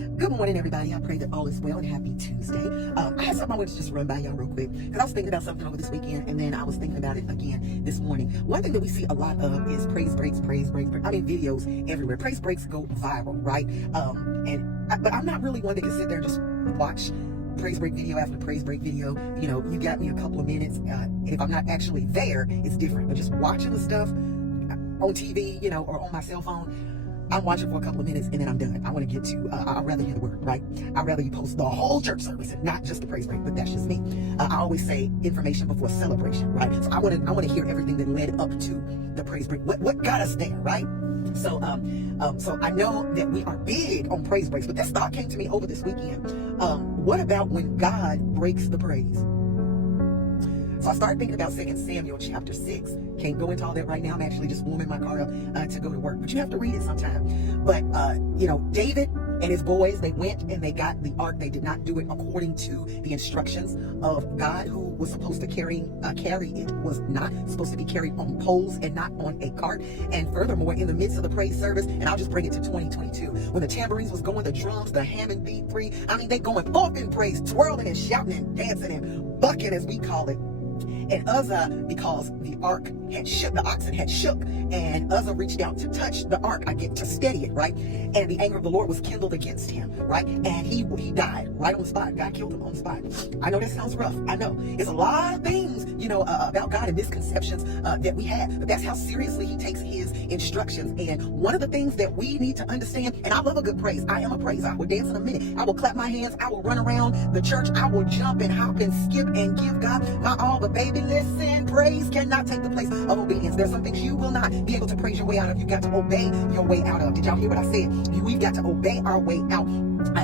Good morning, everybody. I pray that all is well and happy Tuesday. I had something I wanted to just run by y'all real quick because I was thinking about something over this weekend and then I was thinking about it again this morning. One thing that we see a lot of is praise breaks. I mean, videos everywhere. Praise breaks go viral, right? But I'm not really one that can sit there and just watch praise break video after praise break video. You know, you got me a couple of minutes. And if I'm not actually there, it's different. But just watching the stuff on TV, you know, or on my cell phone, I'm watching for a couple of minutes and then I'm done. I want to get to, I'd rather hear the word, right? I'd rather you post the whole church service and not just the praise break, but that's just me. I always say information before celebration, right? So I want to hear everything that led up to the praise break. What got us there, right? So I know that we are big on praise breaks, but this thought came to me over this weekend. What about when God breaks the praise? So I started thinking about 2 Samuel chapter 6. Can't go into all that right now. I'm actually just warming my car up to go to work. But you have to read it sometime. But, you know, David and his boys, they went and they got the ark. They did not do it according to the instructions of God, who was supposed to carry it, was not supposed to be carried on poles and not on a cart. And furthermore, in the midst of the praise service, and I'll just bring it to 2022, when the tambourines was going, the drums, the Hammond B3, I mean, they going forth in praise, twirling and shouting and dancing and bucking, as we call it. And Uzzah, because the ark had shook, the oxen had shook, and Uzzah reached out to touch the ark, to steady it, right? And the anger of the Lord was kindled against him, right? And he died right on the spot. God killed him on the spot. I know that sounds rough. I know. It's a lot of things, you know, about God and misconceptions that we have. But that's how seriously he takes his instructions. And one of the things that we need to understand, and I love a good praise. I am a praiser. I will dance in a minute. I will clap my hands. I will run around the church. I will jump and hop and skip and give God my all. But baby, listen, praise cannot take the place of obedience. There's some things you will not be able to praise your way out of. You've got to obey your way out of. Did y'all hear what I said? We've got to obey our way out.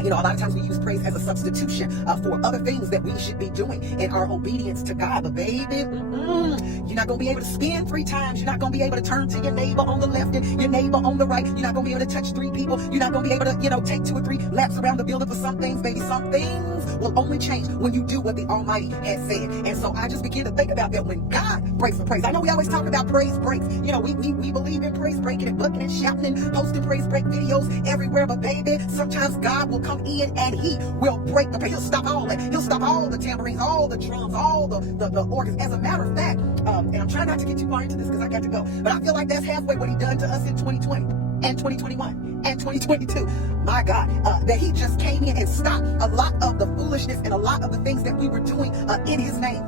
You know, a lot of times we use praise as a substitution for other things that we should be doing in our obedience to God. But baby, you're not going to be able to spin 3 times. You're not going to be able to turn to your neighbor on the left and your neighbor on the right. You're not going to be able to touch 3 people. You're not going to be able to, you know, take 2 or 3 laps around the building for some things. Baby, some things will only change when you do what the Almighty has said. And so I just began to think about that when God breaks the praise. I know we always talk about praise breaks. You know, we believe in praise breaking and bucking and shouting and posting praise break videos everywhere. But baby, sometimes God will come in and he will break the praise. He'll stop all that. He'll stop all the tambourines, all the drums, all the organs. As a matter of fact, and I'm trying not to get too far into this because I got to go, but I feel like that's halfway what he done to us in 2020 and 2021 and 2022. My God, that he just came in and stopped a lot of the foolishness and a lot of the things that we were doing in his name.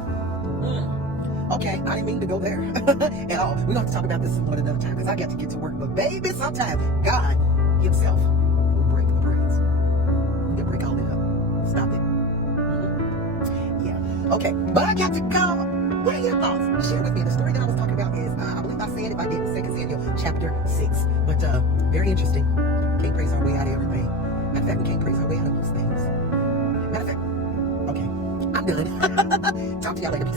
Okay, I didn't mean to go there at all. We're going to talk about this some more another time because I got to get to work. But baby, sometimes God himself will break the praise. He'll break all that up. Stop it. Yeah. Okay, but I got to go. What are your thoughts? Share with me. The story that I was talking about is, I believe I said, if I didn't, 2 Samuel chapter 6. But very interesting. Can't praise our way out of everything. Matter of fact, we can't praise our way out of most things. Matter of fact, okay, I'm done. Talk to y'all later. Peace.